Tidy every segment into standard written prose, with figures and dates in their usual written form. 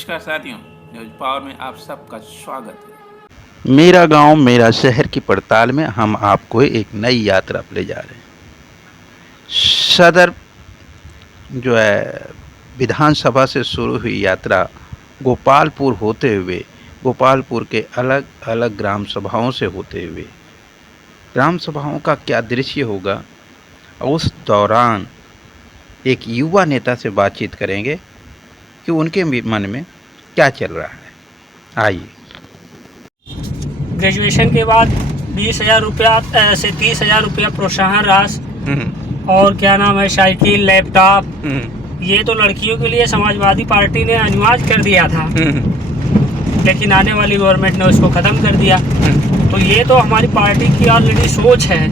नमस्कार साथियों, news power में आप सबका स्वागत है। मेरा गांव मेरा शहर की पड़ताल में हम आपको एक नई यात्रा पर ले जा रहे हैं। सदर जो है विधानसभा से शुरू हुई यात्रा गोपालपुर होते हुए गोपालपुर के अलग अलग ग्राम सभाओं से होते हुए ग्राम सभाओं का क्या दृश्य होगा, उस दौरान एक युवा नेता से बातचीत करेंगे कि उनके मन में क्या चल रहा है। आइए। ग्रेजुएशन के बाद 20,000 रुपया से 30,000 रुपया प्रोत्साहन राशि और क्या नाम है साइकिल लैपटॉप, ये तो लड़कियों के लिए समाजवादी पार्टी ने अनिवार्य कर दिया था, लेकिन आने वाली गवर्नमेंट ने उसको ख़त्म कर दिया। तो ये तो हमारी पार्टी की ऑलरेडी सोच है,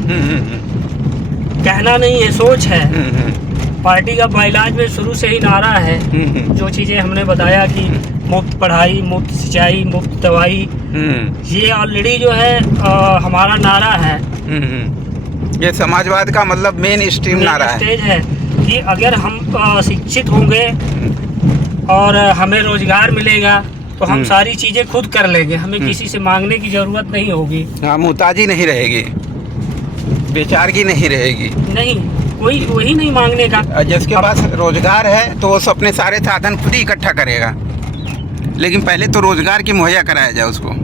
कहना नहीं है, सोच है। पार्टी का बाइलाज में शुरू से ही नारा है, जो चीज़ें हमने बताया कि मुफ्त पढ़ाई, मुफ्त सिंचाई, मुफ्त दवाई, ये ऑलरेडी जो है हमारा नारा है। ये समाजवाद का मतलब मेन स्ट्रीम नारा है। स्टेज है कि अगर हम शिक्षित होंगे और हमें रोजगार मिलेगा तो हम सारी चीज़ें खुद कर लेंगे, हमें किसी से मांगने की ज़रूरत नहीं होगी। हाँ, मुहताजी नहीं रहेगी, बेचारगी नहीं रहेगी, नहीं, कोई वही नहीं मांगने का। जिसके पास रोजगार है तो वो अपने सारे साधन खुद ही इकट्ठा करेगा, लेकिन पहले तो रोजगार की मुहैया कराया जाए उसको।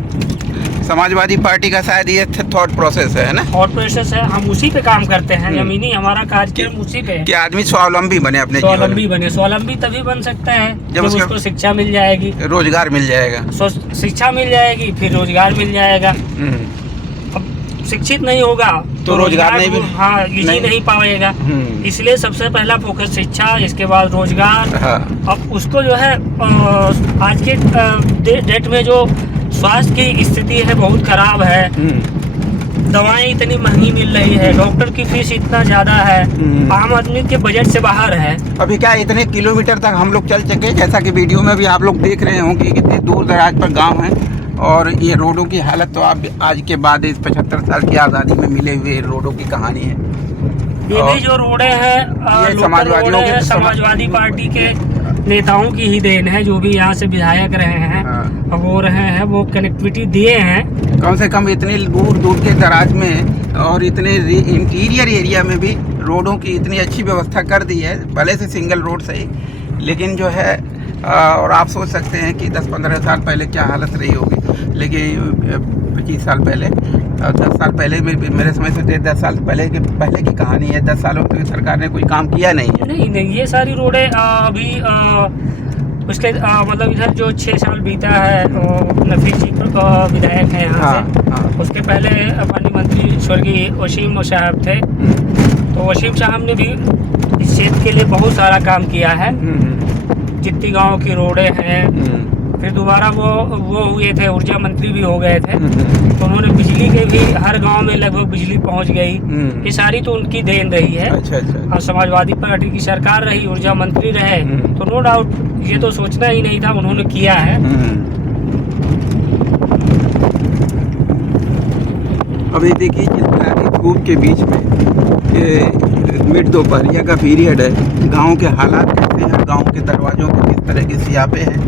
समाजवादी पार्टी का शायद ये थॉट प्रोसेस है ना, थॉट प्रोसेस है, हम उसी पे काम करते हैं। जमीनी हमारा कार्यक्रम उसी पे है कि आदमी स्वावलंबी बने, अपने स्वावलंबी बने। स्वावलंबी तभी बन सकता है जब उसको शिक्षा मिल जाएगी, रोजगार मिल जाएगा। शिक्षा मिल जाएगी, फिर रोजगार मिल जाएगा। अब शिक्षित नहीं होगा तो रोजगार नहीं, हाँ, नहीं पाएगा। इसलिए सबसे पहला फोकस शिक्षा, इसके बाद रोजगार। हाँ। अब उसको जो है आज के डेट में जो स्वास्थ्य की स्थिति है बहुत खराब है, दवाएं इतनी महंगी मिल रही है, डॉक्टर की फीस इतना ज़्यादा है, आम आदमी के बजट से बाहर है। अभी क्या इतने किलोमीटर तक हम लोग चल सके, जैसा कि वीडियो में भी आप लोग देख रहे हो कि कितने दूर दराज पर गांव हैं, और ये रोडों की हालत तो आप आज के बाद इस 75 साल की आज़ादी में मिले हुए रोडों की कहानी है। ये भी जो रोडें हैं समाजवादी पार्टी के नेताओं की ही देन है, जो भी यहाँ से विधायक रहे हैं, हो रहे हैं, वो कनेक्टिविटी दिए हैं। कम से कम इतने दूर दूर के दराज में और इतने इंटीरियर एरिया में भी रोडों की इतनी अच्छी व्यवस्था कर दी है, भले से सिंगल रोड से ही, लेकिन जो है और आप सोच सकते हैं कि 10-15 साल पहले क्या हालत रही होगी, लेकिन 25 साल पहले, 10 साल पहले में मेरे समझ से 10 साल पहले की कहानी है। 10 सालों में सरकार ने कोई काम किया नहीं है। नहीं, ये सारी रोडें अभी उसके मतलब इधर जो 6 साल बीता है, नफीस जी विधायक हैं यहाँ से। उसके पहले पानी मंत्री स्वर्गीय वसीम साहब थे, तो वसीम साहब ने भी इस क्षेत्र के लिए बहुत सारा काम किया है। जितनी गाँव की रोडें हैं, फिर दोबारा वो हुए थे, ऊर्जा मंत्री भी हो गए थे, तो उन्होंने बिजली के भी हर गांव में लगभग बिजली पहुंच गई। ये सारी तो उनकी देन रही है। अच्छा। और समाजवादी पार्टी की सरकार रही, ऊर्जा मंत्री रहे, तो नो डाउट ये तो सोचना ही नहीं था, उन्होंने किया है। अभी देखिए चिलचिलाती धूप के बीच में मिड दोपहरिया का पीरियड है, गांव के हालात कैसे हैं, गांव के दरवाज़ों पर किस तरह के सियापे हैं,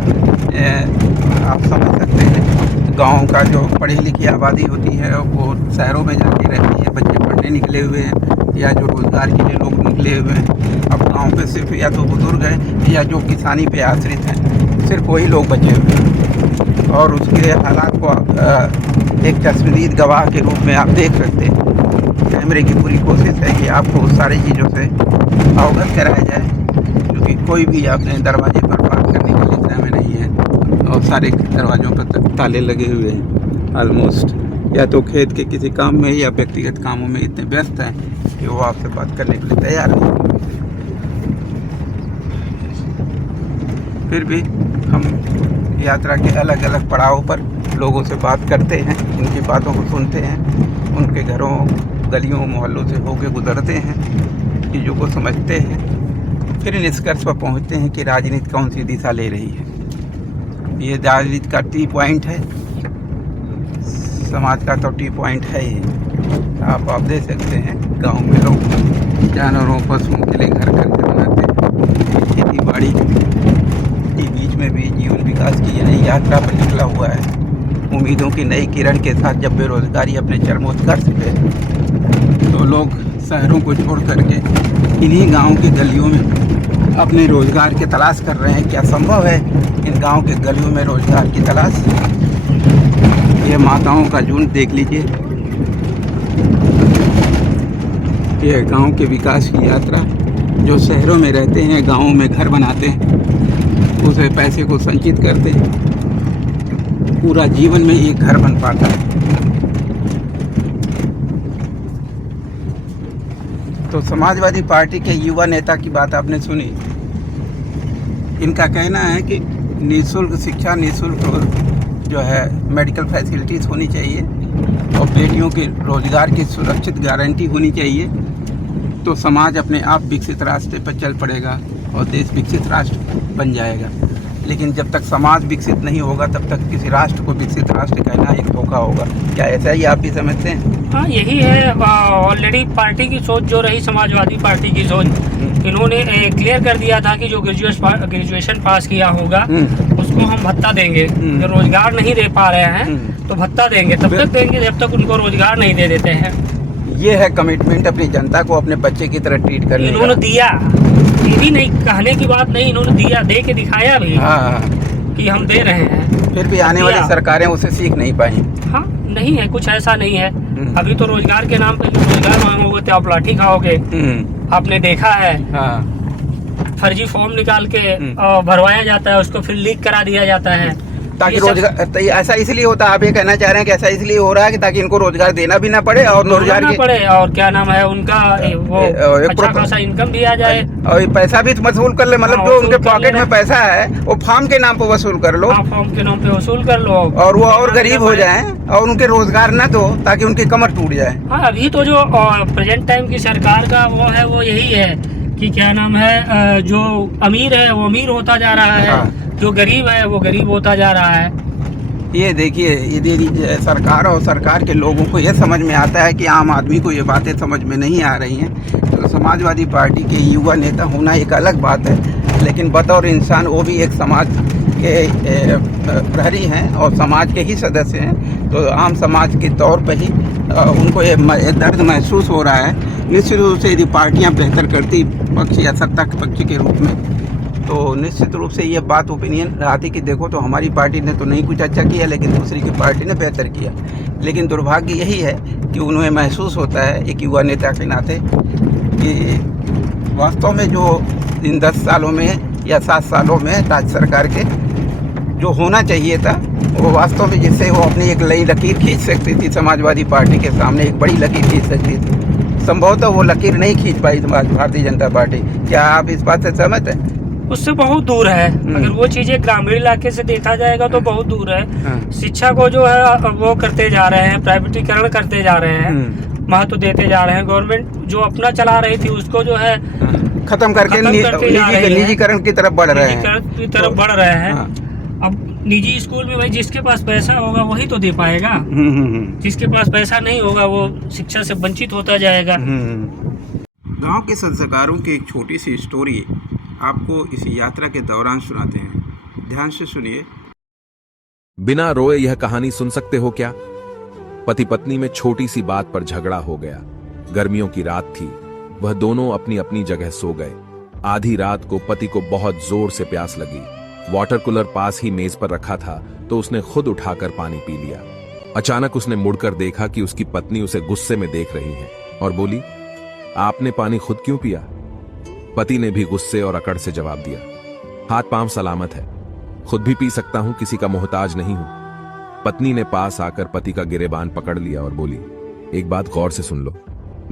आप समझ सकते हैं। गांव का जो पढ़ी लिखी आबादी होती है वो शहरों में जाती रहती है, बच्चे पढ़ने निकले हुए हैं या जो रोज़गार के लिए लोग निकले हुए हैं। अब गांव पे सिर्फ या तो बुजुर्ग हैं या जो किसानी पे आश्रित हैं, सिर्फ वही लोग बचे हुए हैं, और उसके हालात को एक तस्वीर गवाह के रूप में आप देख सकते हैं। कैमरे की पूरी कोशिश है कि आपको उस सारी चीज़ों से अवगत कराया जाए, क्योंकि कोई भी अपने दरवाजे पर बात करने के लिए समय नहीं है, और सारे दरवाज़ों पर ताले लगे हुए हैं ऑलमोस्ट, या तो खेत के किसी काम में या व्यक्तिगत कामों में इतने व्यस्त हैं कि वो आपसे बात करने के लिए तैयार नहीं। फिर भी हम यात्रा के अलग अलग पड़ावों पर लोगों से बात करते हैं, उनकी बातों को सुनते हैं, उनके घरों गलियों मोहल्लों से होकर गुजरते हैं, चीज़ों को समझते हैं, फिर निष्कर्ष पर पहुंचते हैं कि राजनीति कौन सी दिशा ले रही है। ये राजनीति का टी पॉइंट है, समाज का तो टी पॉइंट है ये। आप देख सकते हैं गांव में लोग जानवरों पशुओं के लिए घर करके बनाते हैं, खेती बाड़ी के बीच में भी जीवन विकास यात्रा पर निकला हुआ है। उम्मीदों की नई किरण के साथ जब बेरोजगारी अपने चरमोत्कर्ष पे है तो लोग शहरों को छोड़ करके इन्हीं गाँव के गलियों में अपने रोजगार की तलाश कर रहे हैं। क्या संभव है इन गांव के गलियों में रोजगार की तलाश? ये माताओं का झुंड देख लीजिए। ये गांव के विकास की यात्रा। जो शहरों में रहते हैं, गांवों में घर बनाते हैं, उसे पैसे को संचित करते हैं, पूरा जीवन में एक घर बन पाता है। तो समाजवादी पार्टी के युवा नेता की बात आपने सुनी। इनका कहना है कि निःशुल्क शिक्षा, निःशुल्क जो है मेडिकल फैसिलिटीज़ होनी चाहिए और बेटियों के रोजगार की सुरक्षित गारंटी होनी चाहिए, तो समाज अपने आप विकसित रास्ते पर चल पड़ेगा और देश विकसित राष्ट्र बन जाएगा। लेकिन जब तक समाज विकसित नहीं होगा तब तक किसी राष्ट्र को विकसित राष्ट्र कहना एक धोखा होगा। क्या ऐसा ही आप भी समझते हैं? हाँ, यही है ऑलरेडी पार्टी की सोच जो रही, समाजवादी पार्टी की सोच। इन्होंने क्लियर कर दिया था कि जो ग्रेजुएशन पास किया होगा उसको हम भत्ता देंगे। जो रोजगार नहीं दे पा रहे हैं तो भत्ता देंगे, तब तक देंगे जब तक उनको रोजगार नहीं दे देते हैं। ये है कमिटमेंट अपनी जनता को अपने बच्चे की तरह ट्रीट करने का। इन्होंने दिया, ये भी नहीं कहने की बात नहीं, इन्होंने दिया, दे के दिखाया भी। हाँ, कि हम दे रहे हैं। फिर भी आने वाली सरकारें उसे सीख नहीं पाई। हाँ, नहीं है, कुछ ऐसा नहीं है। अभी तो रोजगार के नाम पे जो रोजगार मांगोगे तो आप लाठी खाओगे। आपने देखा है। हाँ। फर्जी फॉर्म निकाल के भरवाया जाता है, उसको फिर लीक करा दिया जाता है ताकि रोजगार। तो ऐसा इसलिए होता है, आप ये कहना चाह रहे हैं कि ऐसा इसलिए हो रहा है कि ताकि इनको रोजगार देना भी ना पड़े और रोजगार ना पड़े, और क्या नाम है उनका, वो अच्छा खासा इनकम भी आ जाए और पैसा भी वसूल कर ले। मतलब जो उनके पॉकेट में पैसा है वो फार्म के नाम पे वसूल कर लो। फॉर्म के नाम पे वसूल कर लो और वो और गरीब हो जाए और उनके रोजगार न दो ताकि उनकी कमर टूट जाए। हाँ, अभी तो जो प्रेजेंट टाइम की सरकार का वो है, वो यही है कि क्या नाम है, जो अमीर है वो अमीर होता जा रहा है। हाँ। जो गरीब है वो गरीब होता जा रहा है। ये देखिए, ये सरकार और सरकार के लोगों को ये समझ में आता है कि आम आदमी को ये बातें समझ में नहीं आ रही हैं। तो समाजवादी पार्टी के युवा नेता होना एक अलग बात है, लेकिन बतौर इंसान वो भी एक समाज के प्रहरी हैं और समाज के ही सदस्य हैं। तो आम समाज के तौर पर ही उनको ये दर्द महसूस हो रहा है। निश्चित रूप से यदि पार्टियाँ बेहतर करती पक्ष या सत्ता के पक्ष के रूप में, तो निश्चित रूप से ये बात ओपिनियन आती कि देखो तो हमारी पार्टी ने तो नहीं कुछ अच्छा किया लेकिन दूसरी की पार्टी ने बेहतर किया। लेकिन दुर्भाग्य यही है कि उन्हें महसूस होता है एक युवा नेता के नाते कि वास्तव में जो इन 10 सालों में या 7 सालों में राज्य सरकार के जो होना चाहिए था वो वास्तव में, जिससे वो अपनी एक नई लकीर खींच सकती थी, समाजवादी पार्टी के सामने एक बड़ी लकीर खींच सकती थी, संभवतः वो लकीर नहीं खींच पाई भारतीय जनता पार्टी। क्या आप इस बात से सहमत हैं? उससे बहुत दूर है। अगर वो चीजें ग्रामीण इलाके से देखा जाएगा तो बहुत दूर है। शिक्षा को जो है वो करते जा रहे हैं, प्राइवेटीकरण करते जा रहे हैं, महत्व देते जा रहे हैं। गवर्नमेंट जो अपना चला रही थी उसको जो है खत्म करके निजीकरण की तरफ बढ़ रहे हैं। अब निजी स्कूल में भाई जिसके पास पैसा होगा वही तो दे पाएगा। जिसके पास पैसा नहीं होगा वो शिक्षा से वंचित होता जाएगा। गांव के संस्कारों की एक छोटी सी स्टोरी आपको इस यात्रा के दौरान सुनाते हैं, ध्यान से सुनिए। बिना रोए यह कहानी सुन सकते हो क्या? पति पत्नी में छोटी सी बात पर झगड़ा हो गया। गर्मियों की रात थी, वह दोनों अपनी अपनी जगह सो गए। आधी रात को पति को बहुत जोर से प्यास लगी। वाटर कूलर पास ही मेज पर रखा था तो उसने खुद उठाकर पानी पी लिया। अचानक उसने मुड़कर देखा कि उसकी पत्नी उसे गुस्से में देख रही है और बोली, आपने पानी खुद क्यों पिया? पति ने भी गुस्से और अकड़ से जवाब दिया, हाथ पांव सलामत है, खुद भी पी सकता हूं, किसी का मोहताज नहीं हूं। पत्नी ने पास आकर पति का गिरेबान पकड़ लिया और बोली, एक बात गौर से सुन लो,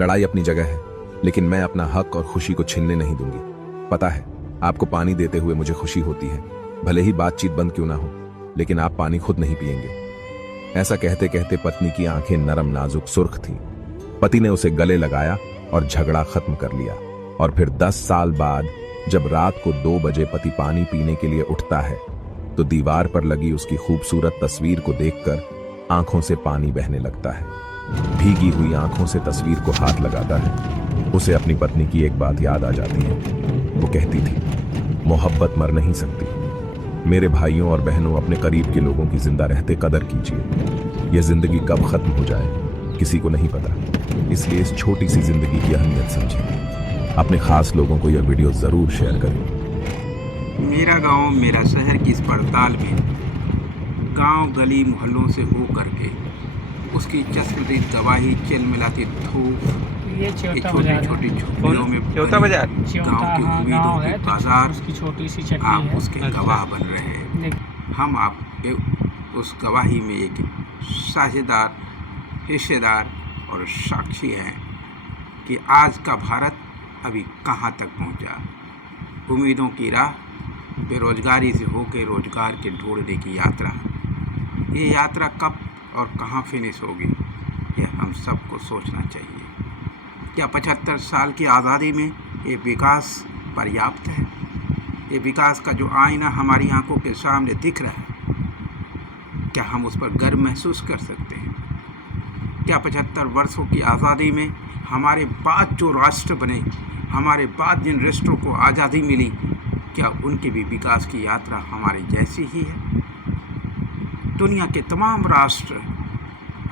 लड़ाई अपनी जगह है लेकिन मैं अपना हक और खुशी को छीनने नहीं दूंगी। पता है आपको पानी देते हुए मुझे खुशी होती है, भले ही बातचीत बंद क्यों ना हो, लेकिन आप पानी खुद नहीं पिएंगे। ऐसा कहते कहते पत्नी की आंखें नरम नाजुक सुर्ख थीं। पति ने उसे गले लगाया और झगड़ा खत्म कर लिया। और फिर 10 साल बाद जब रात को 2 बजे पति पानी पीने के लिए उठता है तो दीवार पर लगी उसकी खूबसूरत तस्वीर को देखकर आंखों से पानी बहने लगता है। भीगी हुई आंखों से तस्वीर को हाथ लगाता है। उसे अपनी पत्नी की एक बात याद आ जाती है। वो कहती थी, मोहब्बत मर नहीं सकती, मेरे भाइयों और बहनों, अपने करीब के लोगों की जिंदा रहते कदर कीजिए। यह जिंदगी कब खत्म हो जाए किसी को नहीं पता, इसलिए इस छोटी सी जिंदगी की अहमियत समझें। अपने खास लोगों को यह वीडियो जरूर शेयर करें। मेरा गांव मेरा शहर की इस पड़ताल में गांव गली मोहल्लों से हो करके उसकी चश्मदीद गवाही चिल मिलाती धूप ये ये चौथा छोटी बाजार छोटी झोपड़ियों में चौथा बाजार चौथा की हाँ उम्मीदों गाँव की है, तो बाजार उसकी छोटी सी चट्टी आप है। उसके गवाह बन रहे हैं। देख- हम आप उस गवाही में एक साझेदार, हिस्सेदार और साक्षी हैं कि आज का भारत अभी कहाँ तक पहुँचा। उम्मीदों की राह, बेरोजगारी से होकर रोजगार के ढूंढने की यात्रा। ये यात्रा कब और कहाँ फिनिश होगी, यह हम सबको सोचना चाहिए। क्या 75 साल की आज़ादी में ये विकास पर्याप्त है? ये विकास का जो आईना हमारी आंखों के सामने दिख रहा है, क्या हम उस पर गर्व महसूस कर सकते हैं? क्या 75 वर्षों की आज़ादी में हमारे बाद जो राष्ट्र बने, हमारे बाद जिन राष्ट्रों को आज़ादी मिली, क्या उनकी भी विकास की यात्रा हमारे जैसी ही है? दुनिया के तमाम राष्ट्र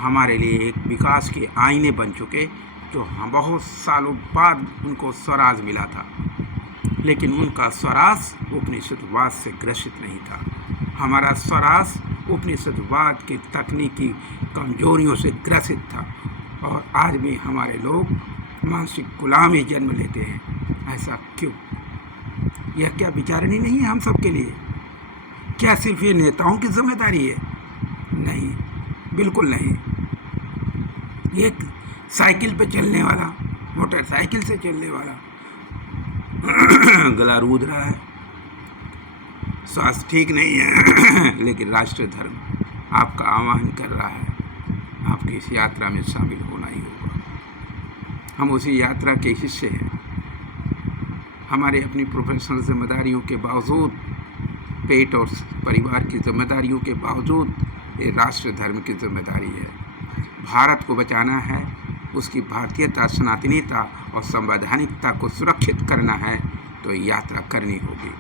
हमारे लिए एक विकास के आईने बन चुके, जो हम बहुत सालों बाद उनको स्वराज मिला था, लेकिन उनका स्वराज उपनिषदवाद से ग्रसित नहीं था। हमारा स्वराज उपनिषदवाद की तकनीकी कमजोरियों से ग्रसित था, और आज भी हमारे लोग मानसिक गुलामी जन्म लेते हैं। ऐसा क्यों? यह क्या विचारणी नहीं है हम सब के लिए? क्या सिर्फ ये नेताओं की जिम्मेदारी है? नहीं, बिल्कुल नहीं। ये साइकिल पे चलने वाला, मोटरसाइकिल से चलने वाला गला रूद रहा है, स्वास्थ्य ठीक नहीं है, लेकिन राष्ट्रीय धर्म आपका आह्वान कर रहा है, आपकी इस यात्रा में शामिल होना ही होगा। हम उसी यात्रा के हिस्से हैं। हमारे अपनी प्रोफेशनल जिम्मेदारियों के बावजूद, पेट और परिवार की जिम्मेदारियों के बावजूद, ये राष्ट्रीय धर्म की जिम्मेदारी है। भारत को बचाना है, उसकी भारतीयता, सनातनीयता और संवैधानिकता को सुरक्षित करना है, तो यात्रा करनी होगी।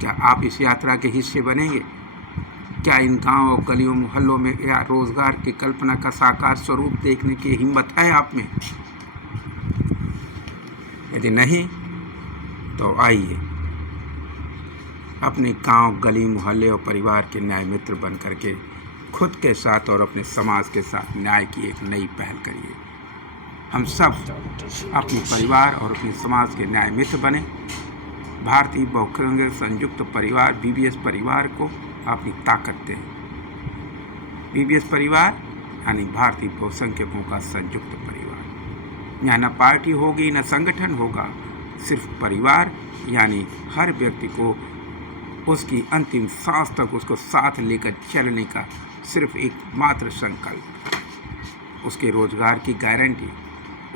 क्या आप इस यात्रा के हिस्से बनेंगे? क्या इन गांव और गलियों मोहल्लों में या रोजगार की कल्पना का साकार स्वरूप देखने की हिम्मत है आप में? यदि नहीं, तो आइए अपने गांव, गली, मोहल्ले और परिवार के न्याय मित्र बन करके खुद के साथ और अपने समाज के साथ न्याय की एक नई पहल करिए। हम सब अपने परिवार और अपने समाज के न्याय मित्र बने। भारतीय बहुसंख्यक संयुक्त परिवार BBS परिवार को अपनी ताकत दें। BBS परिवार यानी भारतीय बहुसंख्यकों का संयुक्त परिवार। यहाँ न पार्टी होगी, न संगठन होगा, सिर्फ परिवार, यानी हर व्यक्ति को उसकी अंतिम सांस तक उसको साथ लेकर चलने का सिर्फ एक मात्र संकल्प, उसके रोजगार की गारंटी,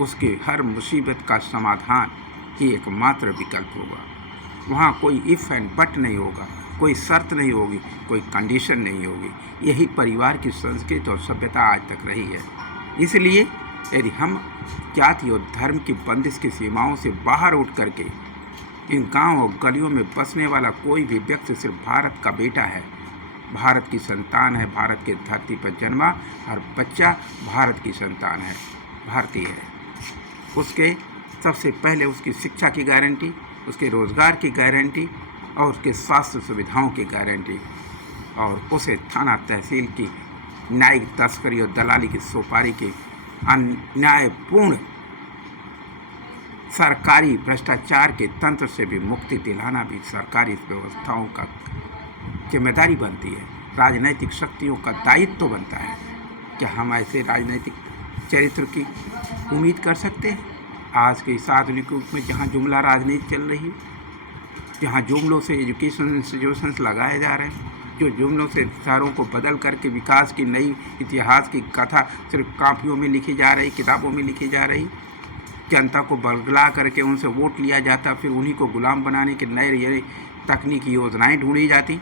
उसके हर मुसीबत का समाधान ही एकमात्र विकल्प होगा। वहाँ कोई इफ़ एंड बट नहीं होगा, कोई शर्त नहीं होगी, कोई कंडीशन नहीं होगी। यही परिवार की संस्कृति और सभ्यता आज तक रही है। इसलिए यदि हम जाति और धर्म की बंदिश की सीमाओं से बाहर उठ करके इन गांव और गलियों में बसने वाला कोई भी व्यक्ति सिर्फ भारत का बेटा है, भारत की संतान है, भारत की धरती पर जन्मा हर बच्चा भारत की संतान है, भारतीय है, उसके सबसे पहले उसकी शिक्षा की गारंटी, उसके रोज़गार की गारंटी और उसके स्वास्थ्य सुविधाओं की गारंटी, और उसे थाना तहसील की न्यायिक तस्करी और दलाली की सोपारी की अन्यायपूर्ण सरकारी भ्रष्टाचार के तंत्र से भी मुक्ति दिलाना भी सरकारी व्यवस्थाओं का जिम्मेदारी बनती है, राजनैतिक शक्तियों का दायित्व बनता है। क्या हम ऐसे राजनैतिक चरित्र की उम्मीद कर सकते हैं आज के इस आधुनिक युग में, जहाँ जुमला राजनीति चल रही है, जहाँ जुमलों से एजुकेशन इंस्टीट्यूशंस लगाए जा रहे हैं, जो जुमलों से शहरों को बदल करके विकास की नई इतिहास की कथा सिर्फ कापियों में लिखी जा रही, किताबों में लिखी जा रही, जनता को बरगला करके उनसे वोट लिया जाता, फिर उन्हीं को गुलाम बनाने के नए तकनीकी योजनाएं ढूंढी जाती।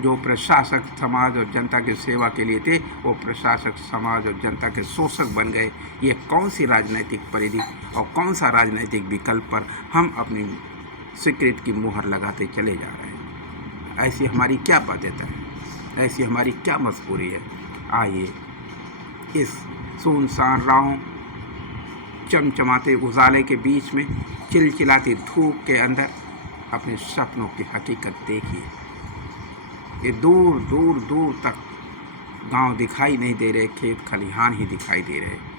जो प्रशासक समाज और जनता की सेवा के लिए थे, वो प्रशासक समाज और जनता के शोषक बन गए। ये कौन सी राजनीतिक परिधि और कौन सा राजनीतिक विकल्प पर हम अपनी स्वीकृति की मुहर लगाते चले जा रहे हैं? ऐसी हमारी क्या बाध्यता है, ऐसी हमारी क्या मजबूरी है। आइए इस सुनसान राहों, चमचमाते उजाले के बीच में, चिलचिलाती धूप के अंदर अपने सपनों की हकीकत देखिए। ये दूर दूर दूर तक गांव दिखाई नहीं दे रहे, खेत खलिहान ही दिखाई दे रहे।